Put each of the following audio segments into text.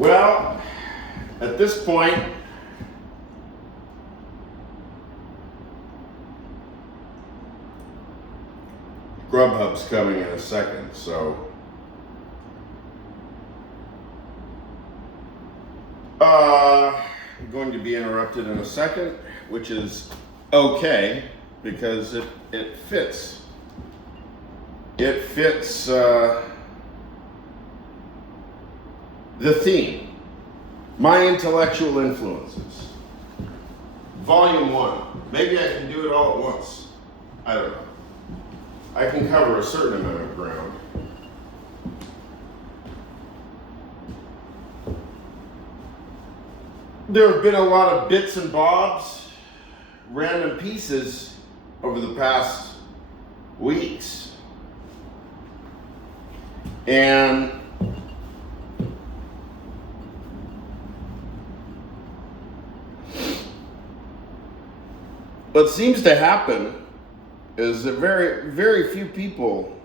Well, at this point, Grubhub's coming in a second, so I'm going to be interrupted in a second, which is okay because it fits. It fits the theme. My intellectual influences. Volume 1. Maybe I can do it all at once. I don't know. I can cover a certain amount of ground. There have been a lot of bits and bobs, random pieces over the past weeks. And what seems to happen is that very few people,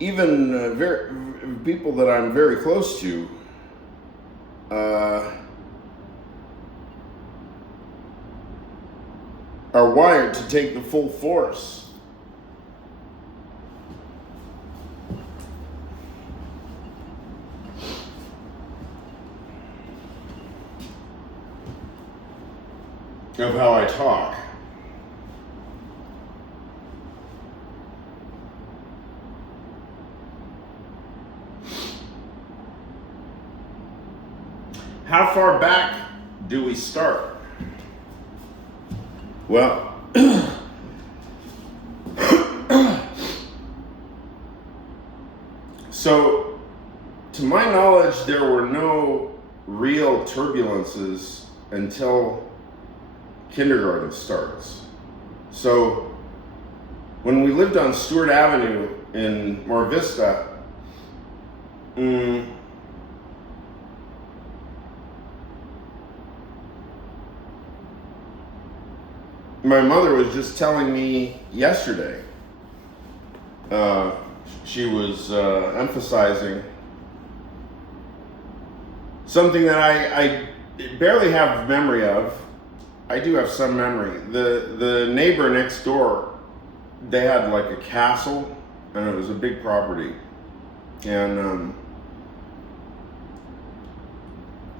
even people that I'm very close to, are wired to take the full force of how I talk. How far back do we start? Well, so to my knowledge, there were no real turbulences until kindergarten starts. So when we lived on Stewart Avenue in Mar Vista, my mother was just telling me yesterday, she was emphasizing something that I barely have memory of. I do have some memory. The neighbor next door, they had like a castle, and it was a big property. And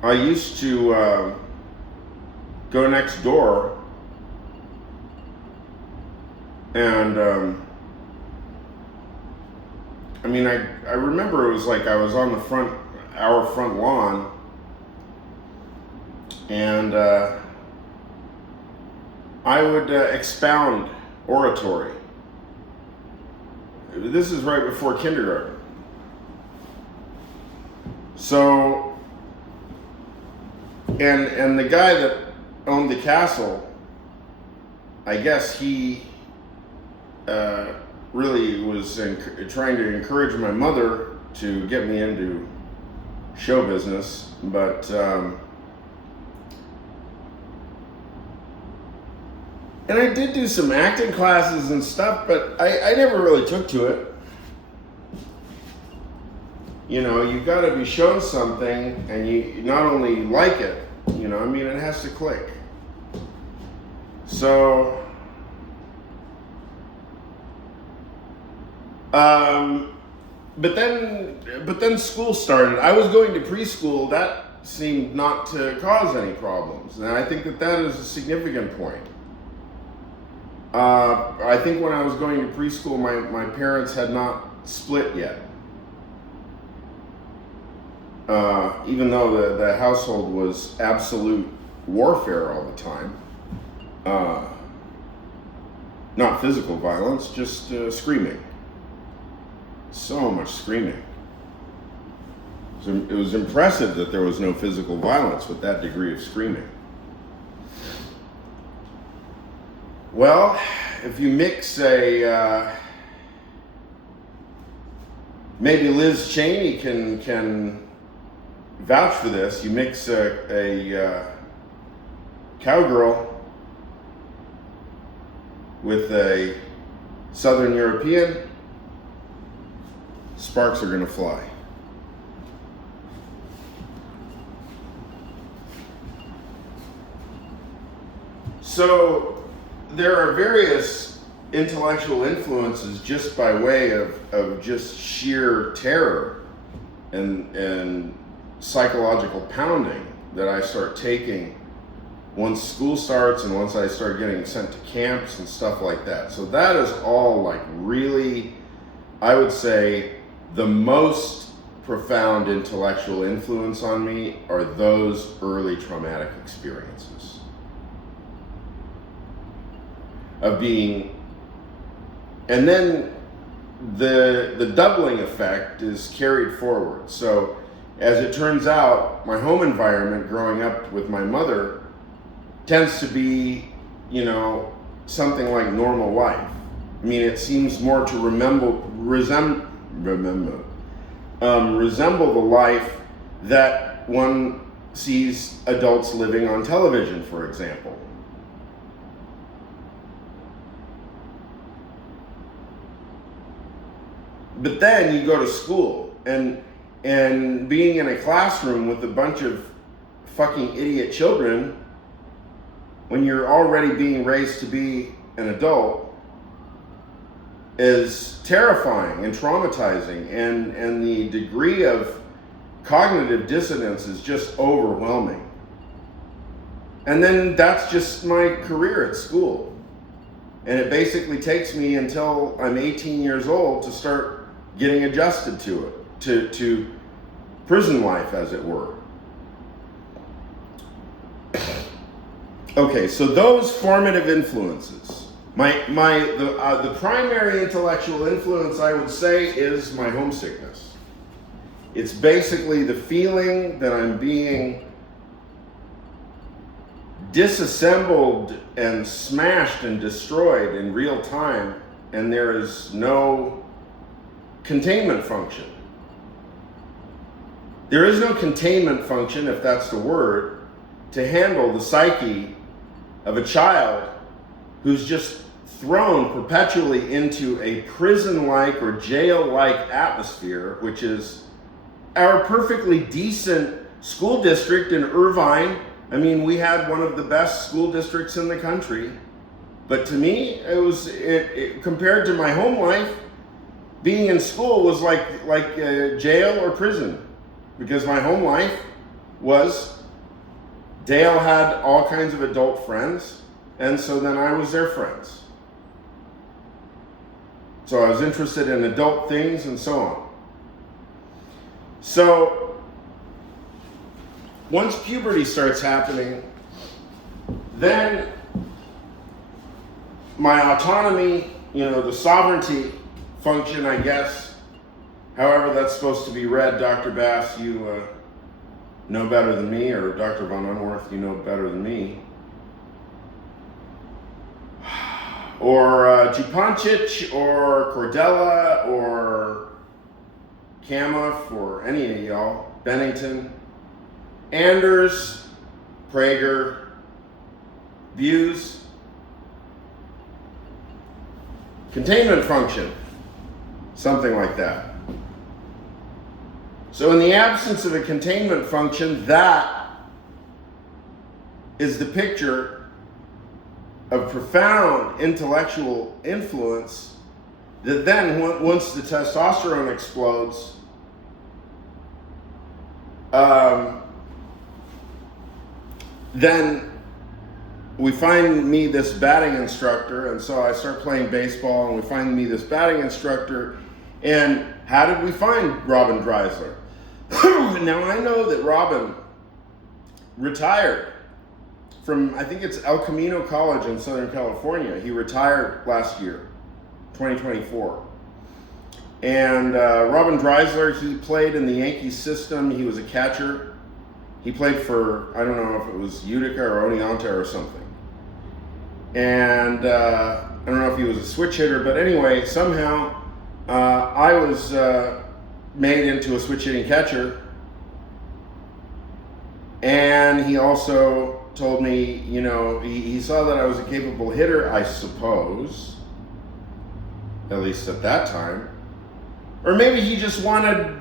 I used to go next door, and I remember it was like I was on our front lawn, and I would expound oratory. This is right before kindergarten. So, and the guy that owned the castle, I guess he really was trying to encourage my mother to get me into show business, but and I did do some acting classes and stuff, but I never really took to it. You know, you got to be shown something, and you not only like it, it has to click. So but then school started. I was going to preschool. That seemed not to cause any problems, and I think that is a significant point. I think when I was going to preschool, my parents had not split yet. Even though the household was absolute warfare all the time. Not physical violence, just screaming. So much screaming. It was impressive that there was no physical violence with that degree of screaming. Well, if you mix maybe Liz Cheney can vouch for this. You mix a cowgirl with a Southern European, sparks are going to fly. So there are various intellectual influences just by way of just sheer terror and psychological pounding that I start taking once school starts and once I start getting sent to camps and stuff like that. So that is all like really, I would say, the most profound intellectual influence on me are those early traumatic experiences of being, and then the doubling effect is carried forward. So as it turns out, my home environment growing up with my mother tends to be, you know, something like normal life. I mean, it seems more to resemble the life that one sees adults living on television, for example. But then you go to school, and being in a classroom with a bunch of fucking idiot children, when you're already being raised to be an adult, is terrifying and traumatizing, and the degree of cognitive dissonance is just overwhelming. And then that's just my career at school. And it basically takes me until I'm 18 years old to start getting adjusted to it, to prison life, as it were. Okay, so those formative influences. The primary intellectual influence, I would say, is my homesickness. It's basically the feeling that I'm being disassembled and smashed and destroyed in real time, and there is no containment function. There is no containment function, if that's the word, to handle the psyche of a child who's just thrown perpetually into a prison-like or jail-like atmosphere, which is our perfectly decent school district in Irvine. I mean, we had one of the best school districts in the country. But to me, it compared to my home life, being in school was like jail or prison. Because my home life was, Dale had all kinds of adult friends, and so then I was their friends. So I was interested in adult things and so on. So once puberty starts happening, then my autonomy, the sovereignty function, I guess, however that's supposed to be read. Dr. Bass, you know better than me, or Dr. Von Unworth, you know better than me. Or Jupancic, or Cordella, or Kamuff, or any of y'all, Bennington, Anders, Prager, Buse. Containment function, something like that. So in the absence of a containment function, that is the picture of profound intellectual influence that then, once the testosterone explodes, then we find me this batting instructor, and so I start playing baseball, and we find me this batting instructor. And how did we find Robin Dreisler? Now I know that Robin retired from, I think it's El Camino College in Southern California. He retired last year, 2024. And Robin Dreisler, he played in the Yankees system. He was a catcher. He played for, I don't know if it was Utica or Oneonta or something. And I don't know if he was a switch hitter, but anyway, somehow I was made into a switch hitting catcher. And he also told me, he saw that I was a capable hitter, I suppose, at least at that time. Or maybe he just wanted